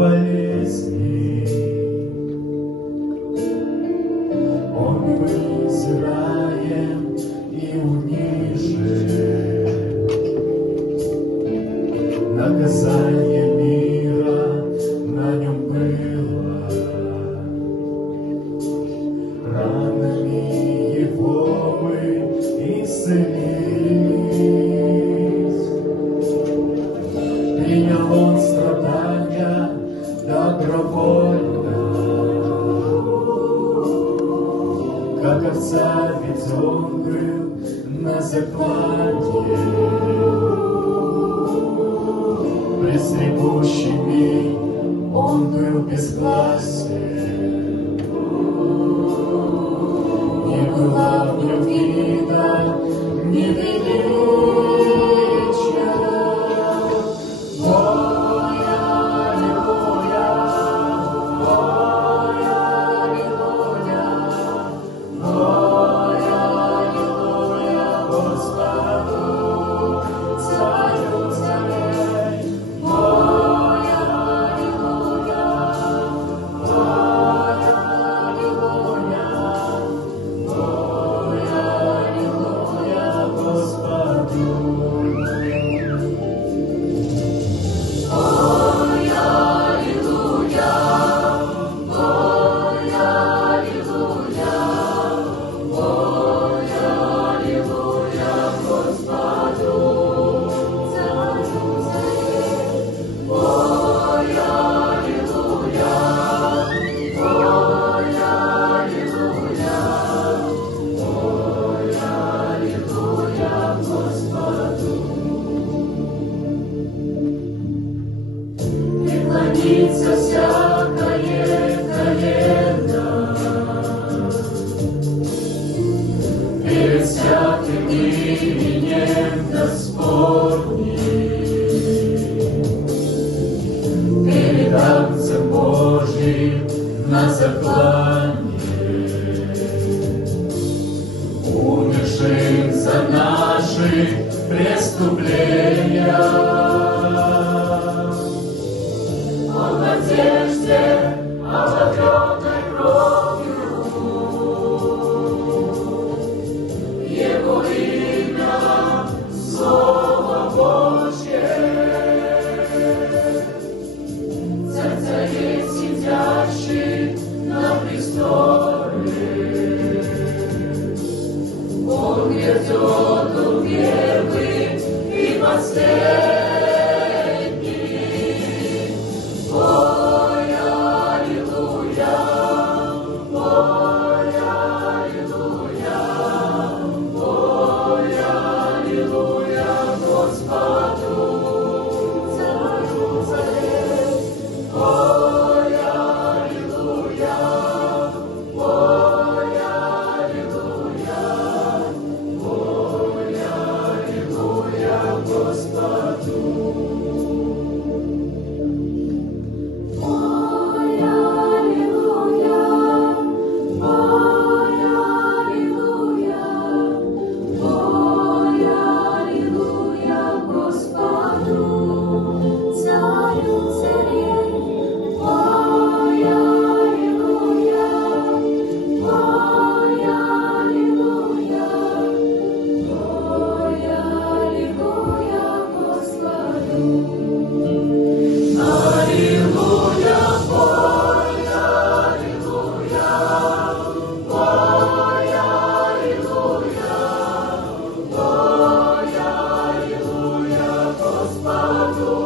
болезни. Он был израем и унижен. Наказание мира на нем было. Ранами его мы исцелились. Принял он страдания добровольно, как овца, ведь он был на заклане. Пред стригущими он был безгласен. Не была в нем вида ни величия. Преклонится всякое колено перед святым именем Господним, перед Агнцем Божьим на заклане, умершим за наши преступления. Он в одежде, обогренной кровью, Его имя — Слово Божье. Царь царей, сидящий на престоле, Он грядет, Он первый и последний. Господу.